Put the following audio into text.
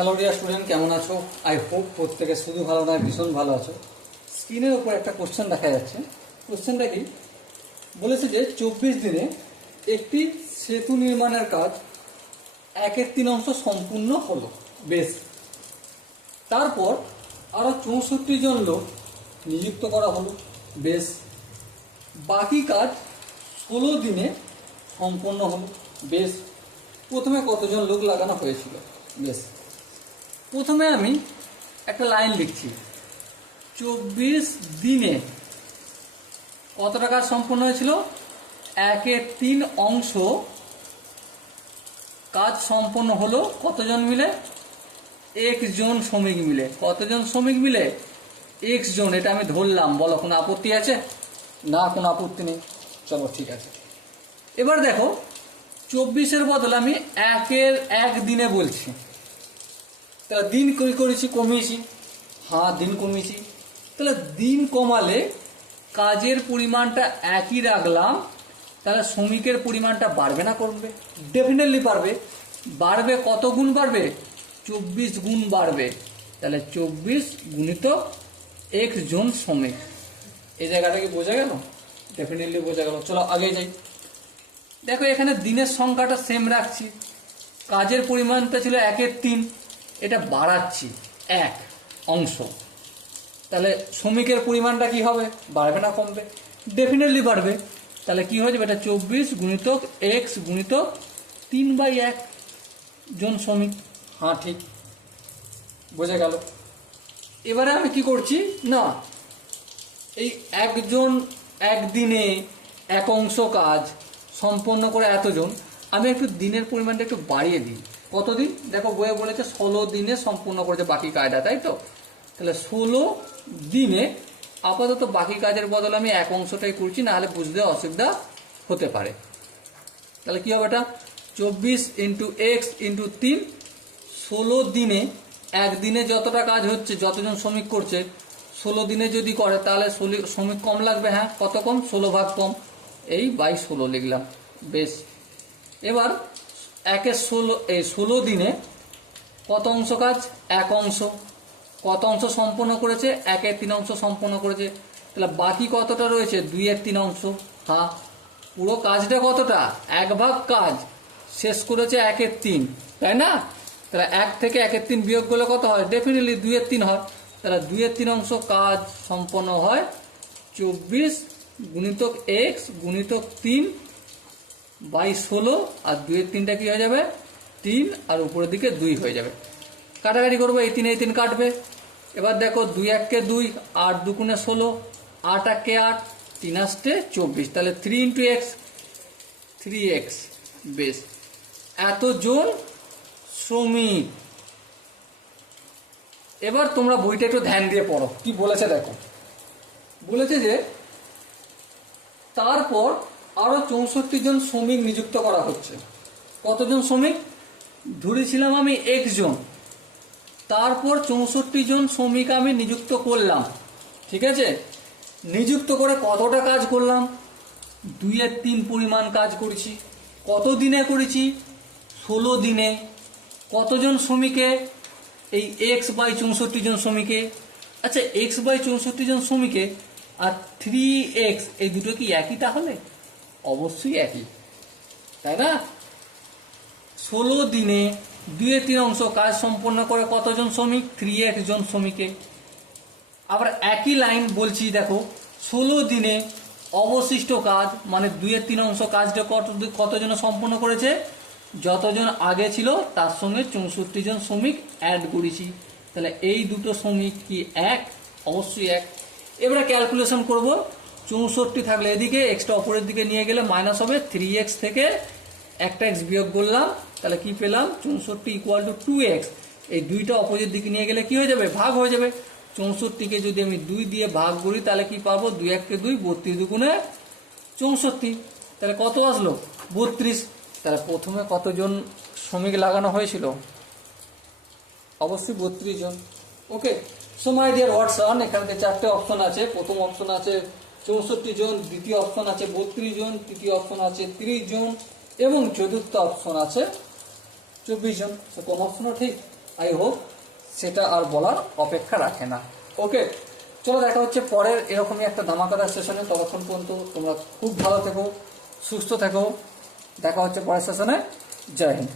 Hello dear student, কেমন আছো? I hope প্রত্যেকে শুধু ভালো নয়, ভীষণ ভালো আছো। স্ক্রিনের উপর একটা কোশ্চেন দেখা যাচ্ছে। কোশ্চেনটা কি বলেছে যে 24 দিনে একটি সেতু নির্মাণের কাজ 1/3 সম্পূর্ণ হলো। বেশ, তারপর আরও 64 জন লোক নিযুক্ত করা হলো। বেশ, বাকি কাজ 16 দিনে সম্পন্ন হলো। বেশ, প্রথমে কতজন লোক লাগানো হয়েছিল? বেশ, প্রথমে আমি একটা লাইন লিখছি। 24 দিনে কতটা কাজ সম্পন্ন হয়েছিল? 1/3 কাজ সম্পন্ন হলো কতজন মিলে? x জন শ্রমিক মিলে। কতজন শ্রমিক মিলে? x জন। এটা আমি ধরলাম। বলো, কোনো আপত্তি আছে? না, কোনো আপত্তি নেই। চলো, ঠিক আছে। এবার দেখো, 24-এর বদলে আমি 1 দিনে বলছি। তাহলে দিন করেছি, কমিয়েছি। হ্যাঁ, দিন কমিয়েছি। তাহলে দিন কমালে কাজের পরিমাণটা একই রাখলাম, তাহলে শ্রমিকের পরিমাণটা বাড়বে না কমবে? ডেফিনেটলি বাড়বে। বাড়বে, কত গুণ বাড়বে? 24 গুণ বাড়বে। তাহলে 24 গুণিত x জন শ্রমিক। এই জায়গাটা কি বোঝা গেল? ডেফিনেটলি বোঝা গেল। চলো আগে যাই। দেখো, এখানে দিনের সংখ্যাটা সেম রাখছি, কাজের পরিমাণটা ছিল 1/3, এটা বাড়াচ্ছি 1 তাহলে শ্রমিকের পরিমাণটা কি হবে? বাড়বে না কমবে? ডেফিনেটলি বাড়বে। তাহলে কি হয়ে যাবে? এটা 24 গুণিতক x গুণিতক 3/1 জন শ্রমিক। হ্যাঁ, ঠিক, বোঝা গেল। এবারে আমি কি করছি না, এই একজন একদিনে 1 কাজ সম্পন্ন করে এতজন, আমি একটু দিনের পরিমাণটা একটু বাড়িয়ে দিই। কতদিন? দেখো, বইয়ে বলেছে 16 দিনে সম্পূর্ণ করেছে বাকি কাজটা, তাই তো? তাহলে 16 দিনে আপাতত বাকি কাজের বদলে আমি 1 করছি, নাহলে বুঝতে অসুবিধা হতে পারে। তাহলে কি হবে? এটা 24 × x × 3। 16 দিনে, একদিনে যতটা কাজ হচ্ছে, যতজন শ্রমিক করছে, 16 দিনে যদি করে তাহলে শ্রমিক কম লাগবে। হ্যাঁ, কত কম? 16 ভাগ কম। এই 16 লিখলাম। বেশ, এবার 16 দিনে কত অংশ কাজ? 1 কত অংশ সম্পন্ন করেছে? 1/3 সম্পন্ন করেছে। তাহলে বাকি কতটা রয়েছে? 2/3। হ্যাঁ, পুরো কাজটা কতটা? 1 ভাগ কাজ শেষ করেছে 1/3, তাই না? তাহলে 1 থেকে 1/3 বিয়োগ করলে কত হয়? ডেফিনেটলি 2/3 হয়। তাহলে 2/3 কাজ সম্পন্ন হয় 24 গুণিতক x গুণিতক 3/16, আর 2/3টা কি হয়ে যাবে? 3, আর উপরের দিকে 2 হয়ে যাবে। কাটাকাটি করবো, এই 3 কাটবে। এবার দেখো, 2 × 1 2, 8 2 × 16, 8 × 1 8, 3 × 24। তাহলে 3 × x, 3x। বেশ, এতজন শ্রমিক। এবার তোমরা বইটা একটু ধ্যান দিয়ে পড়ো, কি বলেছে দেখো। বলেছে যে তারপর আরো 64 জন শ্রমিক নিযুক্ত করা হচ্ছে। কতজন শ্রমিক? ধরেছিলাম আমি x জন, তারপর 64 জন শ্রমিক আমি নিযুক্ত করলাম। ঠিক আছে, নিযুক্ত করে কতটা কাজ করলাম? 2/3 পরিমাণ কাজ করেছি। কত দিনে করেছি? 16 দিনে। কতজন শ্রমিকে? এই x/64 জন শ্রমিকে। আচ্ছা, x/64 জন শ্রমিকে আর 3x, এই দুটো কি একই? তাহলে অবশ্যই একই, তাই না? 16 দিনে 2/3 কাজ সম্পন্ন করে কতজন শ্রমিক? 3x জন শ্রমিকে। আবার একই লাইন বলছি, দেখো, 16 দিনে অবশিষ্ট কাজ মানে 2/3 কাজটা কতজন সম্পন্ন করেছে? যতজন আগে ছিল তার সঙ্গে 64 জন শ্রমিক অ্যাড করেছি। তাহলে এই দুটো শ্রমিক কি এক? অবশ্যই এক। এবারে ক্যালকুলেশন করব। 64 থাকলে এদিকে, এক্সটা অপরের দিকে নিয়ে গেলে মাইনাস হবে। 3x থেকে একটা x বিয়োগ করলাম, তাহলে কি পেলাম? 64 = 2x। এই দুইটা অপোজিট দিকে নিয়ে গেলে কি হয়ে যাবে? ভাগ হয়ে যাবে। 64কে যদি আমি 2 দিয়ে ভাগ করি তাহলে কি পাবো? 2 × 1 = 2, 32 × 2 = 64। তাহলে কত আসলো? 32। তাহলে প্রথমে কতজন শ্রমিক লাগানো হয়েছিল? অবশ্যই 32 জন। ওকে, সো মাই ডিয়ার হোয়াটসঅ্যাপ, এখানে 4টে অপশন আছে। প্রথম অপশন আছে 64 জন, দ্বিতীয় অপশন আছে 32 জন, তৃতীয় অপশন আছে 30 জন, এবং চতুর্থ অপশন আছে 24 জন। কোন অপশনও ঠিক? আই হোপ সেটা আর বলার অপেক্ষা রাখে না। ওকে, চলো দেখা হচ্ছে পরের এরকমই একটা ধামাকাদার সেশনে। ততক্ষণ পর্যন্ত তোমরা খুব ভালো থেকো, সুস্থ থেকো। দেখা হচ্ছে পরের সেশনে। জয় হিন্দ।